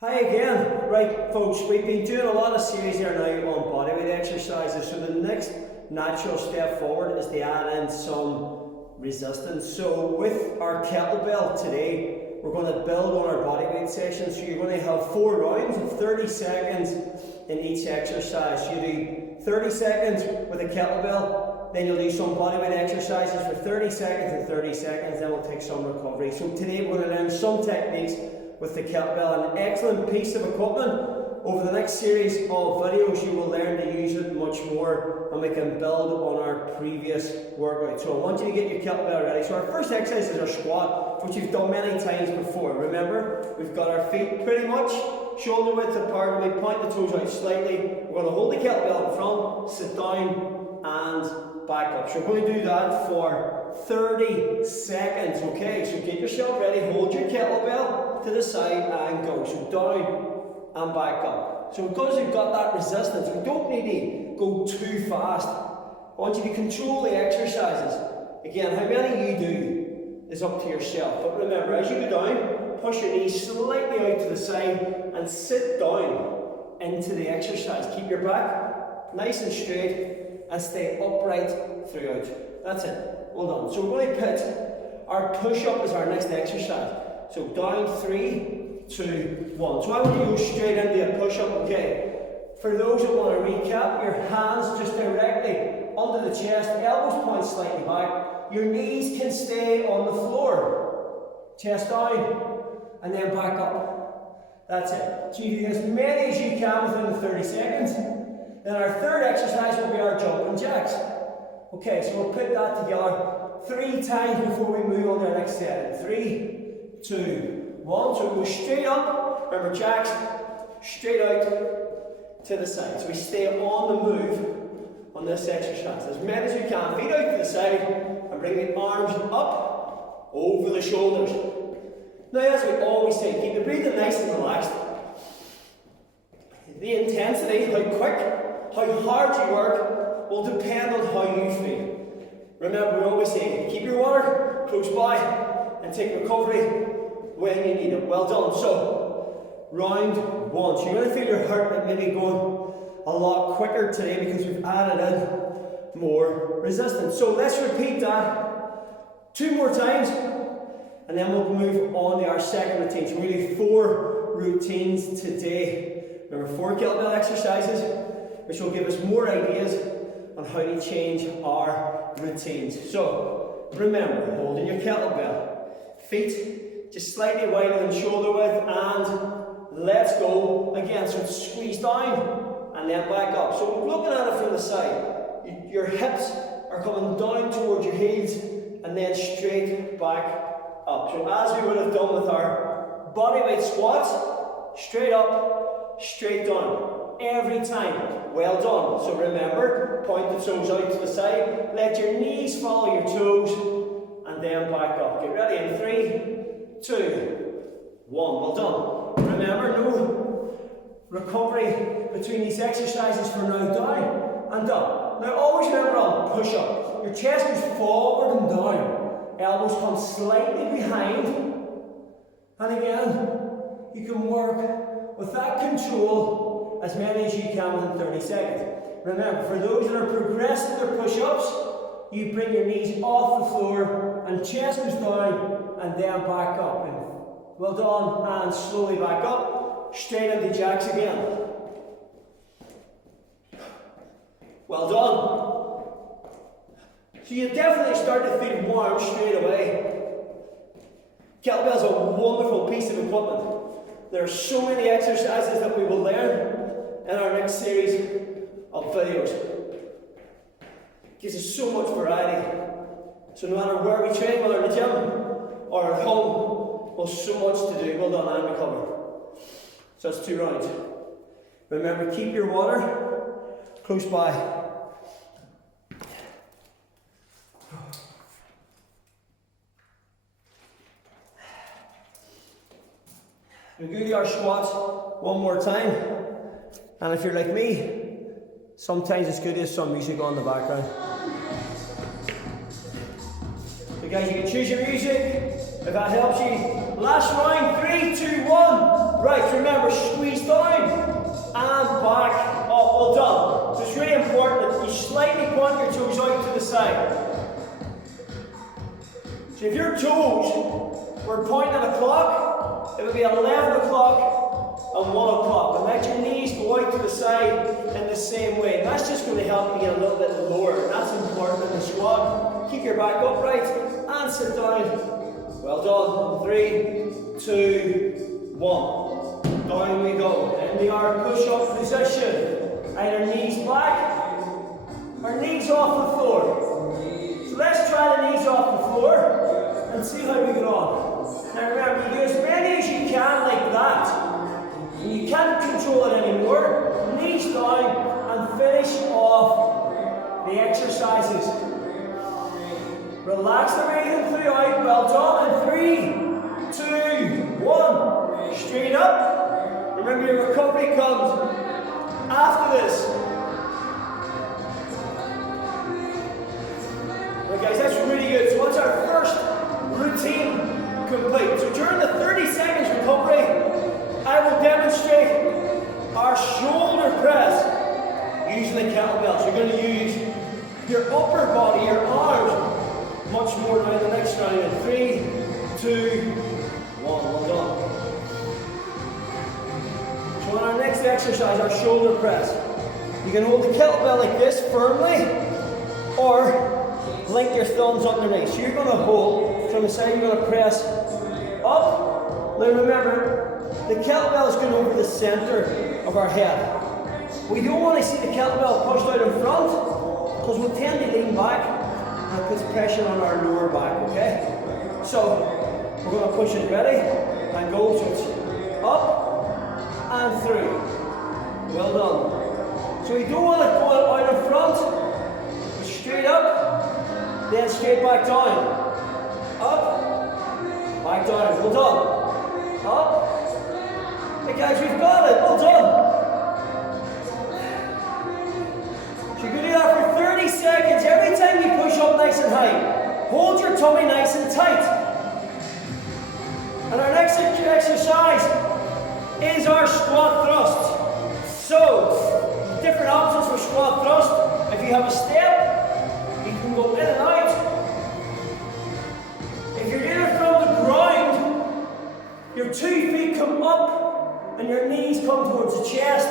Hi again. Right folks, we've been doing a lot of series here now on bodyweight exercises, so the next natural step forward is to add in some resistance. So with our kettlebell today, we're going to build on our bodyweight session. So you're going to have 4 rounds of 30 seconds in each exercise. So you do 30 seconds with a kettlebell, then you'll do some bodyweight exercises for 30 seconds and 30 seconds, then we'll take some recovery. So today we're going to learn some techniques with the kettlebell, an excellent piece of equipment. Over the next series of videos you will learn to use it much more and we can build on our previous workout. So I want you to get your kettlebell ready. So our first exercise is our squat, which we've done many times before. Remember, we've got our feet pretty much shoulder width apart, we point the toes out slightly. We're going to hold the kettlebell in front, sit down and back up. So we're going to do that for 30 seconds, okay? So get yourself ready, hold your kettlebell to the side and go. So down and back up. So because we've got that resistance, we don't need to go too fast. I want you to control the exercises. Again, how many you do is up to yourself. But remember, as you go down, push your knees slightly out to the side and sit down into the exercise. Keep your back nice and straight and stay upright throughout. That's it. Well done. So we're going to put our push-up as our next exercise. So down, 3, 2, 1. So I want you to go straight into a push-up, okay? For those that want to recap, your hands just directly under the chest, elbows point slightly back. Your knees can stay on the floor. Chest down, and then back up. That's it. So you do as many as you can within the 30 seconds. Then our third exercise will be our jumping jacks. Okay, so we'll put that together 3 times before we move on to our next set. 3, 2, 1. So we go straight up. Remember, jacks straight out to the side. So we stay on the move on this exercise as many as we can. Feet out to the side and bring the arms up over the shoulders. Now, as we always say, keep the breathing nice and relaxed. The intensity, how quick, how hard you work, will depend on how you feel. Remember, we always say, keep your water close by and take recovery when you need it. Well done. So, round 1. So you're going to feel your heart rate maybe going a lot quicker today because we've added in more resistance. So let's repeat that 2 more times and then we'll move on to our second routine. So we're going to do 4 routines today. Remember, 4 kettlebell exercises, which will give us more ideas on how to change our routines. So, remember, holding your kettlebell, feet just slightly wider than shoulder width, and let's go again. So it's squeeze down and then back up. So we're looking at it from the side. Your hips are coming down towards your heels and then straight back up. So as we would have done with our bodyweight squats, straight up, straight down. Every time. Well done. So remember, point the toes out to the side, let your knees follow your toes, and then back up. Get ready in 3, 2, 1. Well done. Remember, no recovery between these exercises for now. Down and up. Now always remember on push up. Your chest goes forward and down. Elbows come slightly behind. And again, you can work with that control as many as you can within 30 seconds. Remember, for those that are progressing their push-ups, you bring your knees off the floor and chest goes down and then back up. And well done, and slowly back up, straight into jacks again. Well done. So you definitely start to feel warm straight away. Kettlebell is a wonderful piece of equipment. There are so many exercises that we will learn in our next series of videos. It gives us so much variety. So no matter where we train, whether in the gym or at home, there's so much to do. Well done, and recover. So that's 2 rounds. Remember, keep your water close by. We'll do our squats one more time. And if you're like me, sometimes it's good to have some music on in the background. So guys, you can choose your music if that helps you. Last round, 3, 2, 1. Right, remember, squeeze down and back up. Well done. So it's really important that you slightly point your toes out to the side. So if your toes were pointing at a clock, it would be 11 o'clock and 1 o'clock. And let your knees go out to the side in the same way. That's just going to help you get a little bit lower. That's important in the squat. Keep your back upright and sit down. Well done. 3, 2, 1. Down we go. In our push-up position. Either knees back or knees off the floor. So let's try the knees off the floor and see how we get on. Now remember, you do as many as you can like that. When you can't control it anymore, knees down and finish off the exercises. Relax the breathing throughout. Well done. In 3, 2, 1. Straight up. Remember, your recovery comes after this. Right, guys, that's really good. So what's our first routine complete? So during the 30 seconds recovery, I will demonstrate our shoulder press using the kettlebells. You're going to use your upper body, your arms, much more now in the next round. In 3, 2, 1. Well done. So in our next exercise, our shoulder press. You can hold the kettlebell like this firmly, or link your thumbs underneath. So you're going to hold from the side, you're going to press up. Now remember, the kettlebell is going over the center of our head. We don't want to see the kettlebell pushed out in front, because we'll tend to lean back, and it puts pressure on our lower back, okay? So, we're going to push it, ready? And go, so it's up and through. Well done. So we don't want to go out in front, straight up, then straight back down. Up, back down. Well done. Up. Hey guys, we've got it. Well done. So you're going to do that for 30 seconds. Every time you push up nice and high, hold your tummy nice and tight. And our next exercise is our squat thrust. So, different options for squat thrust. If you have a step, you can go in and out. If you're doing it from the ground, your 2 feet come up and your knees come towards the chest,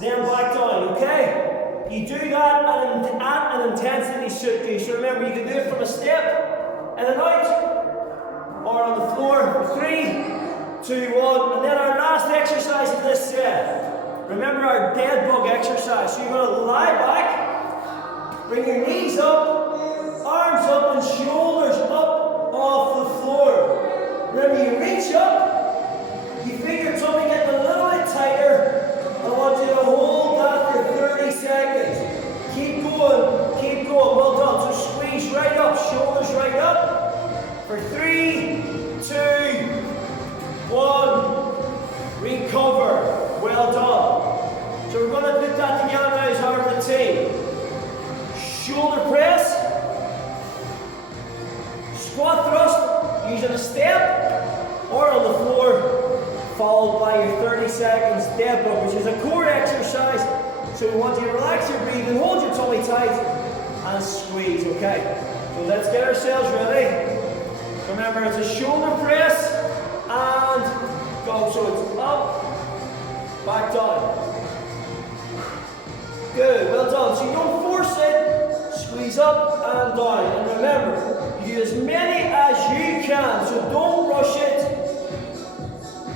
then back down, okay? You do that at an intensity suit you. So remember, you can do it from a step in and out, or on the floor. 3, 2, 1. And then our last exercise of this set. Remember our dead bug exercise. So you're going to lie back, bring your knees up, arms up, and shoulders up off the floor. Remember, you reach up, you feel your tummy getting a little bit tighter. I want you to hold that for 30 seconds. Keep going, keep going. Well done. So squeeze right up, shoulders right up. For 3, 2, 1. Recover. Well done. So we're going to put that together now as our routine. Shoulder press. Squat thrust using a step or on the floor, followed by your 30 seconds dead bug, which is a core exercise. So we want you to relax your breathing, hold your tummy tight, and squeeze, okay? So let's get ourselves ready. Remember, it's a shoulder press, and go. So it's up, back down. Good, well done. So you don't force it, squeeze up and down. And remember, you do as many as you can, so don't rush it.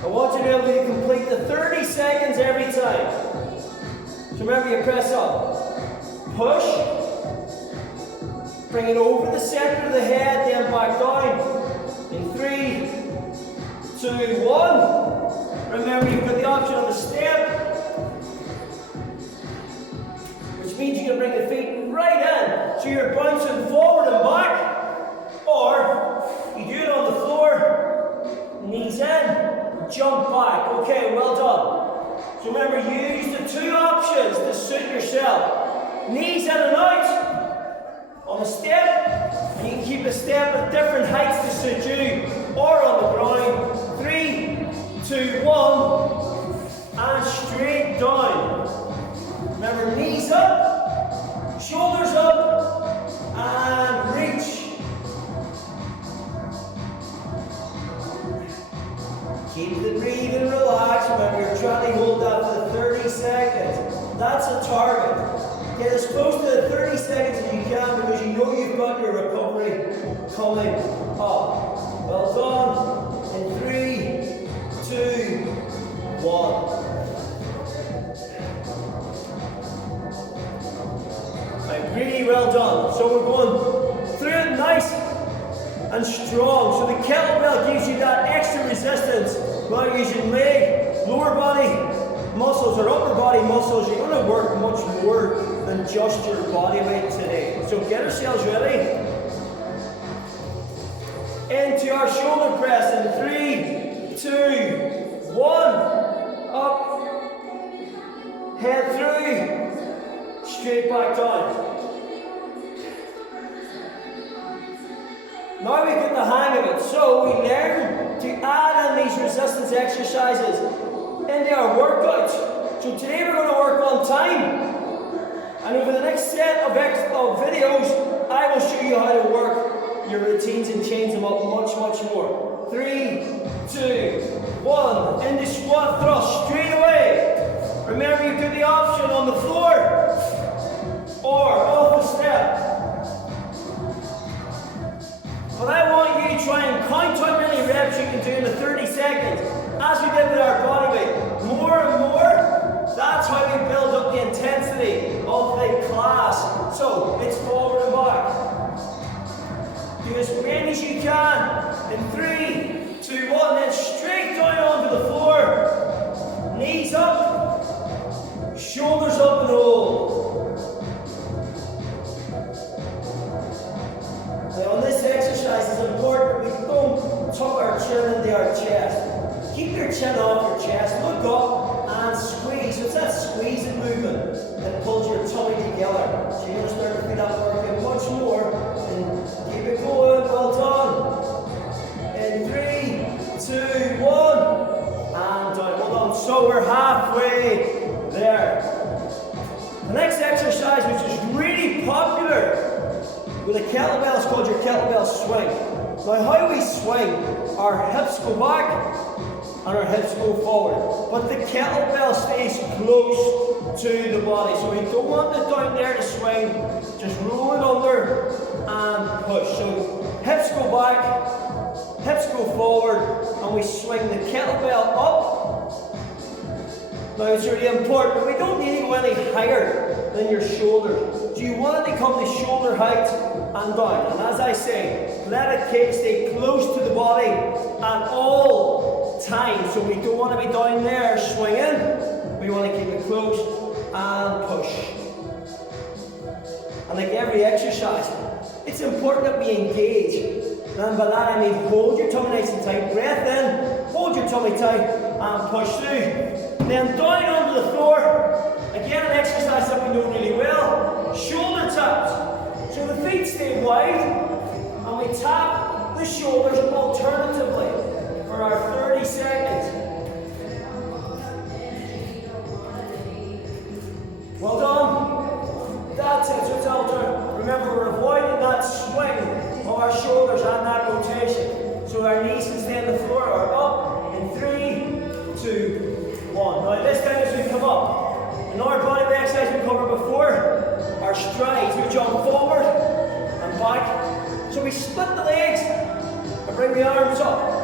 I want you to be able to complete the 30 seconds every time. So remember, you press up, push, bring it over the center of the head, then back down. In 3, 2, 1. Remember, you've got the option of the step, which means you can bring the feet right in. So you're bouncing forward and back, or you do it on the floor, knees in, jump back. Okay, well done. So remember, use the 2 options to suit yourself. Knees in and out on a step, and you can keep a step at different heights to suit you, or on the ground. 3, 2, 1. Keep the breathing relaxed. Remember, you're trying to hold that for 30 seconds. That's a target. Get as close to the 30 seconds as you can because you know you've got your recovery coming up. Well done. In 3, 2, 1. Right, really well done. So we're going through it nice and strong. So the kettlebell gives you that extra resistance while using leg, lower body muscles or upper body muscles. You're going to work much more than just your body weight today. So get ourselves ready. Into our shoulder press in 3, 2, 1. Up. Head through. Straight back down. Now we get the hang of it. So we learn to add in these resistance exercises into our workouts. So today we're going to work on time. And over the next set of videos, I will show you how to work your routines and change them up much more. 3, 2, 1. Into squat thrust straight away. Remember, you've got the option on the floor or off the step. But I want you to try and count how many reps you can do in the 30 seconds. As we did with our body weight. More and more, that's how we build up the intensity of the class. So, it's forward and back. Do as many as you can. In 3, 2, 1. Then straight down onto the floor. Knees up. Shoulders up and hold. Now on this exercise, it's important we don't tuck our chin into our chest. Keep your chin off your chest. Look up and squeeze. So it's that squeezing movement that pulls your tummy together. So you're going to start to feel that working much more. And keep it going. Well done. In 3, 2, 1. And down. Well done. So we're halfway there. The next exercise, which is really popular with a kettlebell, is called your kettlebell swing. Now how we swing, our hips go back and our hips go forward. But the kettlebell stays close to the body. So we don't want it down there to swing, just roll it under and push. So hips go back, hips go forward, and we swing the kettlebell up. Now it's really important, but we don't need to go any higher than your shoulder. So you want it to come to shoulder height and down. And as I say, let it stay close to the body at all times. So we don't want to be down there swinging. We want to keep it close and push. And like every exercise, it's important that we engage. And by that I mean hold your tummy nice and tight. Breath in, hold your tummy tight and push through. Then down onto the floor. Again, an exercise that we know really well. Shoulder taps. So the feet stay wide and we tap the shoulders alternatively for our 30 seconds. Well done. That's it. So it's alternate. Remember, we're avoiding that swing of our shoulders and that rotation. So our knees can stay on the floor or up in 3, 2, 1. Now this time as we come up, in our body weight exercise we covered before, our strides, we jump forward and back. So we split the legs and bring the arms up.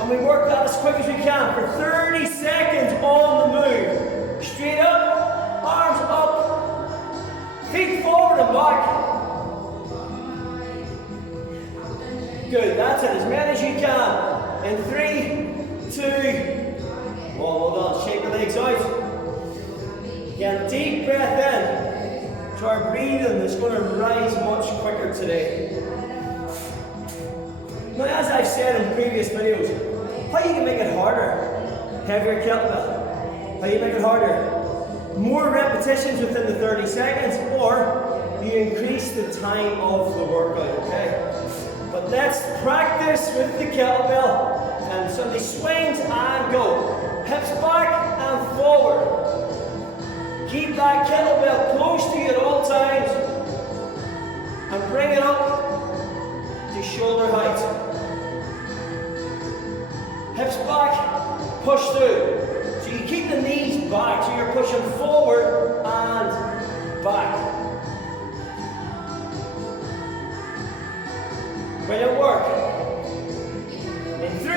And we work that as quick as we can for 30 seconds on the move. Straight up, arms up, feet forward and back. Good, that's it, as many as you can. In 3, 2, 1, well done. Shake the legs out. Again, deep breath in. So our breathing is going to rise much quicker today. Now, as I've said in previous videos, how you can make it harder? Heavier kettlebell. How you make it harder? More repetitions within the 30 seconds, or you increase the time of the workout, okay? But let's practice with the kettlebell. And so they swings and go. Hips back and forward. Keep that kettlebell close to you at all times. And bring it up to shoulder height. hips back, push through. So you keep the knees back, so you're pushing forward and back. Brilliant work. In 3,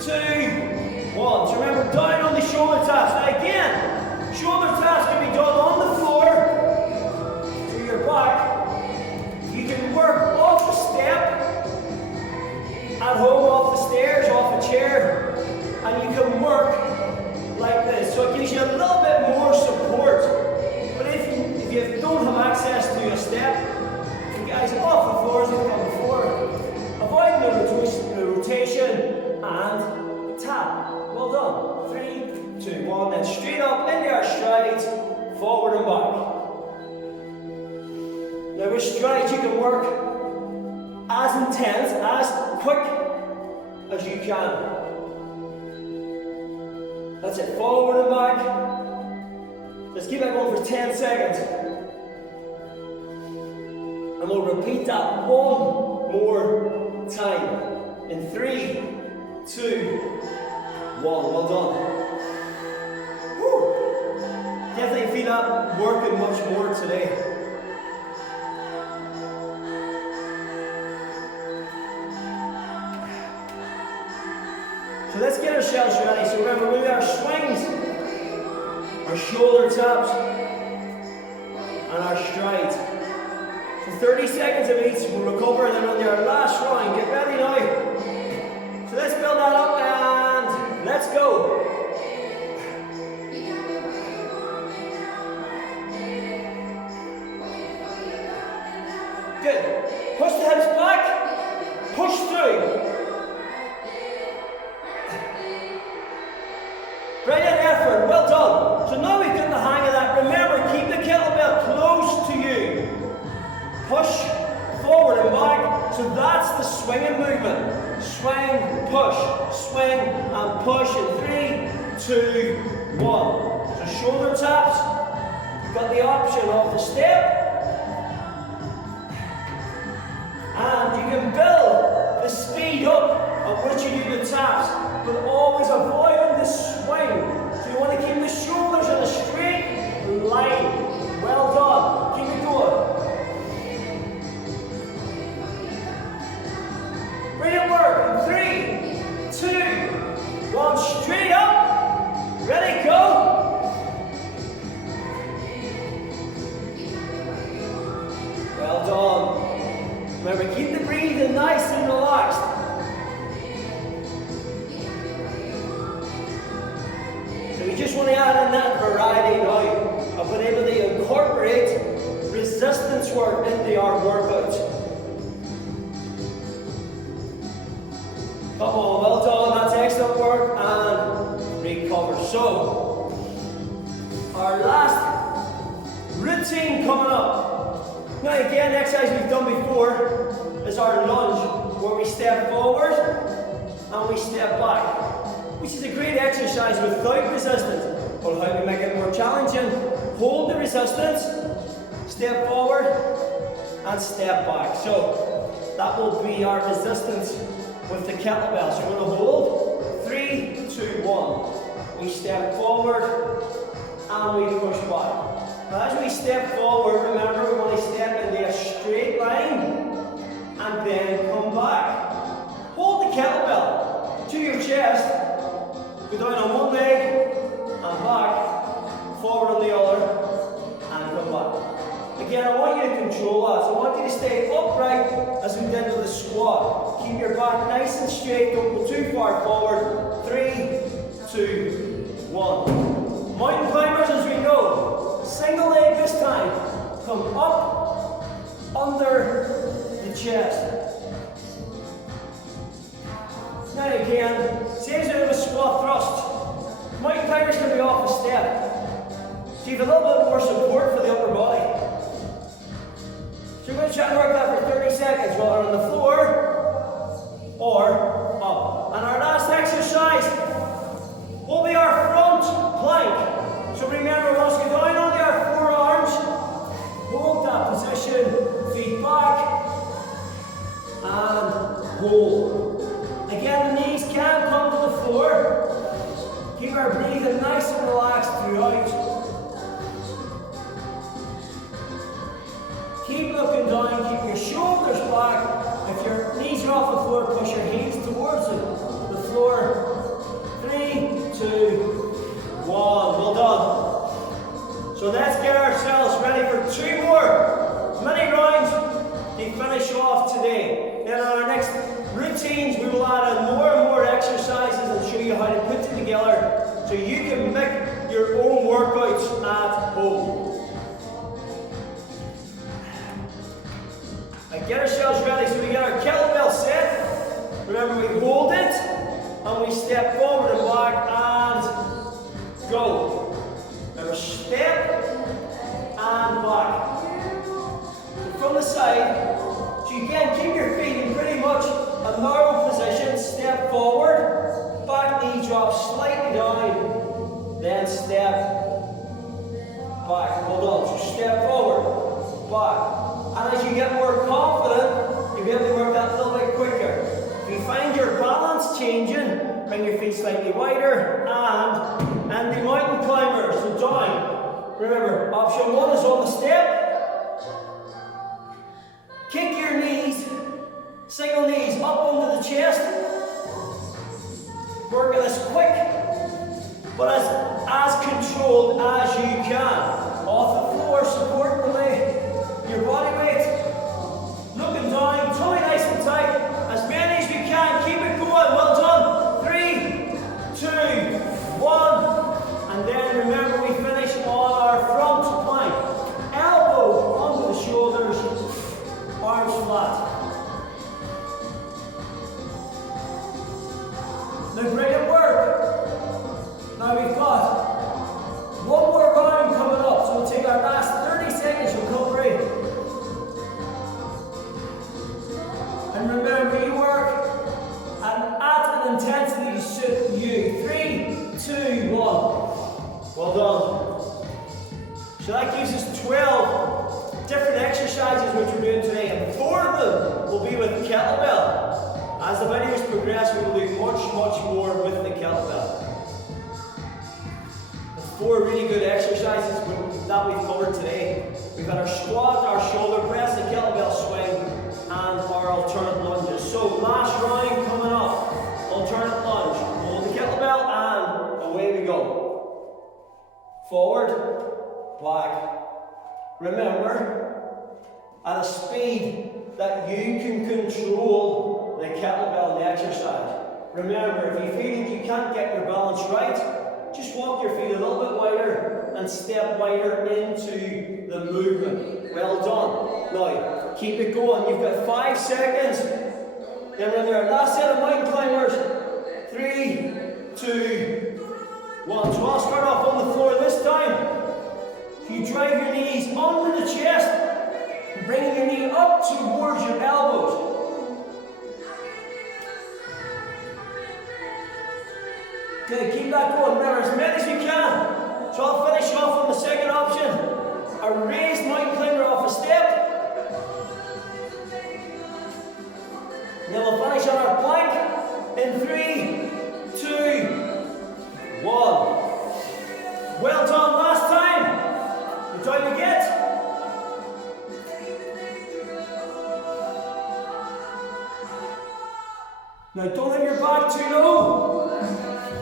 2, 1. So remember, down on the shoulder taps. Now again, shoulder taps can be done on the floor, to your back. You can work off a step, at home, off the stairs, off a chair, and you can work like this. So it gives you a little bit more support. But if you don't have access to a step, you guys off the floor as we've done before. Avoid the rotation and tap. Well done. 3, 2, 1. Then straight up into our strides, forward and back. Now with strides you can work as intense, as quick as you can. That's it, forward and back. Let's keep that going for 10 seconds. And we'll repeat that one more time. In 3, 2, 1. Well done. Woo. Definitely feel that working much more today. So let's get ourselves ready. So remember, with our swings, our shoulder taps, and our strides. So 30 seconds of each, we'll recover, and then on our last round, get ready now. So let's build that up and let's go. Good. Push the hips back, push through. Brilliant effort, well done. So now we've got the hang of that. Remember, keep the kettlebell close to you. Push forward and back. So that's the swinging movement. Swing, push, swing and push in 3, 2, 1. So shoulder taps. You've got the option of the step. And you can build the speed up of which you do the taps, but always avoiding the swing. So you want to keep the shoulders in a straight line. Well done. Keep it going. Brilliant work. In 3, 2, 1. Straight up. Ready, go. Well done. Remember, keep the breathing nice and relaxed. So you just want to add in that variety now of being able to incorporate resistance work into our workouts. Come on, well done, that's excellent work, and recover. So, our last routine coming up. Now again, the exercise we've done before is our lunge, where we step forward and we step back, which is a great exercise without resistance. But how to make it more challenging, hold the resistance, step forward and step back. So that will be our resistance with the kettlebell. So we're going to hold 3, 2, 1. We step forward and we push back. Now as we step forward, remember we want to step into a straight line and then come back. Hold the kettlebell to your chest, go down on one leg and back, forward on the other and come back. Again, I want you to control that, so I want you to stay upright as we did with the squat. Keep your back nice and straight, don't go too far forward. 3, 2, 1. Mountain climbers, as we know, single leg this time. Come up, under the chest. Now again, same as we did with squat thrust. Mountain climbers can be off a step. So you have a little bit more support for the upper body. So we're going to try and work that for 30 seconds, whether on the floor or up. And our last exercise will be our front plank. So remember, once we go down onto our forearms, hold that position, feet back, and hold. Again, the knees can come it nice and relaxed throughout. Keep looking down, keep your shoulders back. If your knees are off the floor, push your heels towards the floor. 3, 2, 1. Well done. So let's get ourselves ready for 2 more mini rounds to finish off today. Then on our next routines, we will add in more and more exercises and show you how to put it together so you can make your own workouts at home. And get ourselves ready. So we get our kettlebell set. Remember, we hold it and we step forward and back and go. Remember, step and back. So from the side, so you can keep your feet in pretty much a narrow position. Step forward, back knee drops slightly down, then step back. Hold on. So step forward, back. And as you get more confident, you'll be able to work that a little bit quicker. If you find your balance changing, bring your feet slightly wider and the mountain climber, so down. Remember, option 1 is on the step. Kick your knees, single knees up onto the chest. Work it as quick, but as controlled as you can. Off the floor, support your body weight. Looking down, tummy nice and tight. As many as you can, keep it going. Well done. 3, 2, 1. And then remember, we finish on our front plank. Elbows onto the shoulders, arms flat. Now brilliant work. Now we've got 1 more round coming up, so we'll take our last 30 seconds recovery. And remember, you work at an intensity suit you. 3, 2, 1. Well done. So that gives us 12 different exercises which we're doing today, and 4 of them will be with kettlebell. As the videos progress, we will do much more with the kettlebell. 4 really good exercises that we've covered today. We've got our squat, our shoulder press, the kettlebell swing, and our alternate lunges. So last round coming up, alternate lunge. Hold the kettlebell and away we go. Forward, back. Remember, at a speed that you can control the kettlebell in the exercise. Remember, if you feel that you can't get your balance right, just walk your feet a little bit wider and step wider into the movement. Well done. Now, keep it going. You've got 5 seconds. Then when you're last set of mountain climbers. 3, 2, 1. So I'll start off on the floor this time. You drive your knees under the chest, bringing your knee up towards your elbows. Okay, keep that going. Remember, as many as you can. So I'll finish off on the second option. A raised mountain climber off a step. And then we'll finish on our plank in 3, 2, 1. Well done, last time. Good time to get. Now don't have your back too low.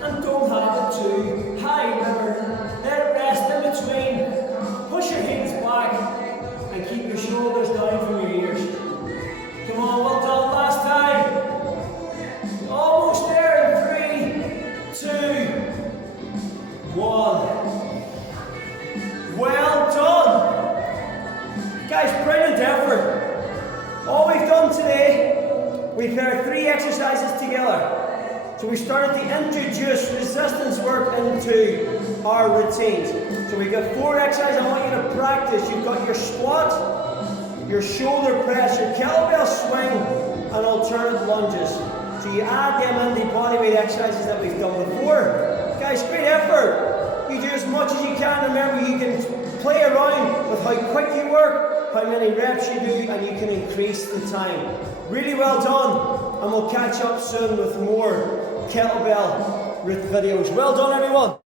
And don't have it too high. Remember, let it rest in between. Push your hips back and keep your shoulders down from your ears. Come on, well done, last time. Almost there in 3, 2, 1. Well done. Guys, brilliant effort. All we've done today, we've paired 3 exercises together. So we started to introduce resistance work into our routines. So we've got 4 exercises I want you to practice. You've got your squat, your shoulder press, your kettlebell swing, and alternate lunges. So you add them in the bodyweight exercises that we've done before. Guys, great effort. You do as much as you can. Remember, you can play around with how quick you work, how many reps you do, and you can increase the time. Really well done, and we'll catch up soon with more kettlebell videos. Well done, everyone.